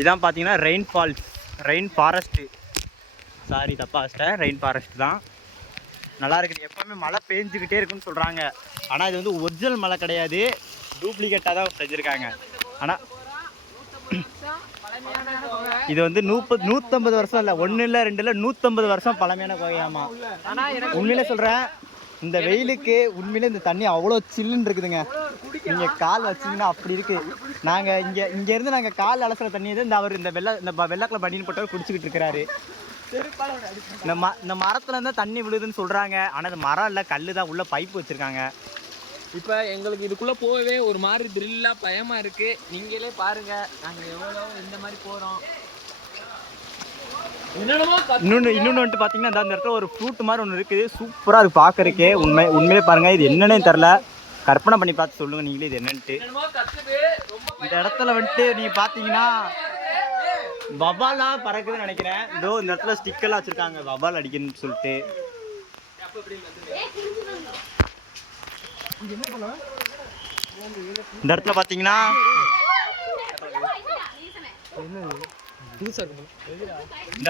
இதான் பார்த்தீங்கன்னா rain falls, rain forest. Sorry தப்பா வச்சிட்டேன், ரெயின் ஃபாரஸ்ட் தான். நல்லா இருக்குது. எப்போவுமே மழை பெஞ்சிக்கிட்டே இருக்குன்னு சொல்கிறாங்க. ஆனால் இது வந்து ஒரிஜினல் மழை கிடையாது, டூப்ளிகேட்டாக தான் செஞ்சுருக்காங்க. ஆனால் இது வந்து 150 வருஷம் இல்லை, 1 இல்லை 2 இல்லை 150 வருஷம் பழமையான கோகையாமா. உண்மையிலே சொல்கிறேன், இந்த வெயிலுக்கு உண்மையிலே இந்த தண்ணி அவ்வளோ சில்லுன்னு இருக்குதுங்க. நீங்கள் கால் வச்சிங்கன்னா அப்படி இருக்குது. நாங்கள் இங்கேருந்து நாங்கள் கால் அலசுகிற தண்ணி தான் இந்த வெள்ளைக்கில் பனின்னு போட்டவர் குடிச்சிக்கிட்டு இருக்கிறாரு. இந்த மரத்துல இருந்தால் தண்ணி விழுதுன்னு சொல்கிறாங்க. ஆனால் அது மரம் இல்லை, கல் தான், உள்ள பைப்பு வச்சுருக்காங்க. இப்போ எங்களுக்கு இதுக்குள்ளே போகவே ஒரு மாதிரி த்ரில்லாக பயமாக இருக்குது. நீங்களே பாருங்கள் நாங்கள் எவ்வளோ இந்த மாதிரி போகிறோம். இன்னொன்று வந்துட்டு பார்த்தீங்கன்னா அந்த இடத்துல ஒரு ஃப்ரூட் மாதிரி ஒன்று இருக்குது, சூப்பராக இருக்குது பார்க்கறக்கே. உண்மையிலே பாருங்கள், இது என்னன்னே தெரில, கற்பனை பண்ணி பார்த்து சொல்லுங்கள் நீங்களே இது என்னன்ட்டு. இந்த இடத்துல வந்துட்டு நீங்கள் பார்த்தீங்கன்னா வபாலாக பறக்குதுன்னு நினைக்கிறேன். இதோ இந்த இடத்துல ஸ்டிக்கெல்லாம் வச்சுருக்காங்க வபால் அடிக்கணும்னு சொல்லிட்டு. இந்த இடத்துல பார்த்தீங்கன்னா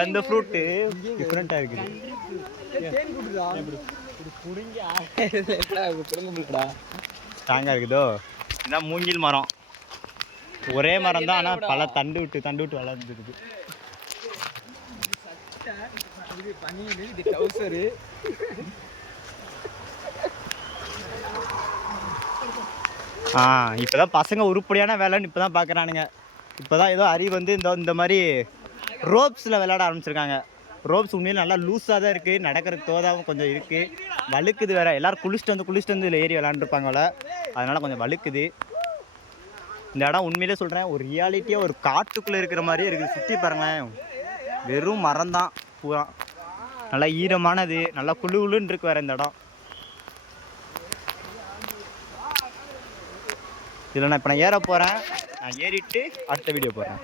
இந்த ஃப்ரூட்டு டிஃப்ரெண்ட்டாக இருக்குது. ஸ்ட்ராங்காக இருக்குதோ. இதுதான் மூங்கில் மரம், ஒரே மரம் தான், ஆனால் பல தண்டு விட்டு வளர்ந்துருக்கு. இப்போதான் பசங்க உருப்படியான வேலைன்னு இப்போ தான் பார்க்குறானுங்க. இப்போ தான் ஏதோ அறிவு வந்து இந்த மாதிரி ரோப்ஸில் விளையாட ஆரம்பிச்சிருக்காங்க. ரோப்ஸ் உண்மையில நல்லா லூஸாக தான் இருக்குது, நடக்கிறதுக்கு தோதாவும் கொஞ்சம் இருக்குது, வழுக்குது வேறு. எல்லோரும் குளிச்சுட்டு வந்து இதில் ஏறி விளாண்டுருப்பாங்கள, அதனால் கொஞ்சம் வழுக்குது. இந்த இடம் உண்மையிலே சொல்கிறேன், ஒரு ரியாலிட்டியாக ஒரு காட்டுக்குள்ளே இருக்கிற மாதிரியே இருக்குது. சுற்றி பாருங்களேன், வெறும் மரம் தான் பூரா, நல்லா ஈரமானது, நல்லா குளுன்னு இருக்கு வேறு இந்த இடம். இதில் நான் இப்போ ஏற போகிறேன். நான் ஏறிட்டு அடுத்த வீடியோ போடுறேன்.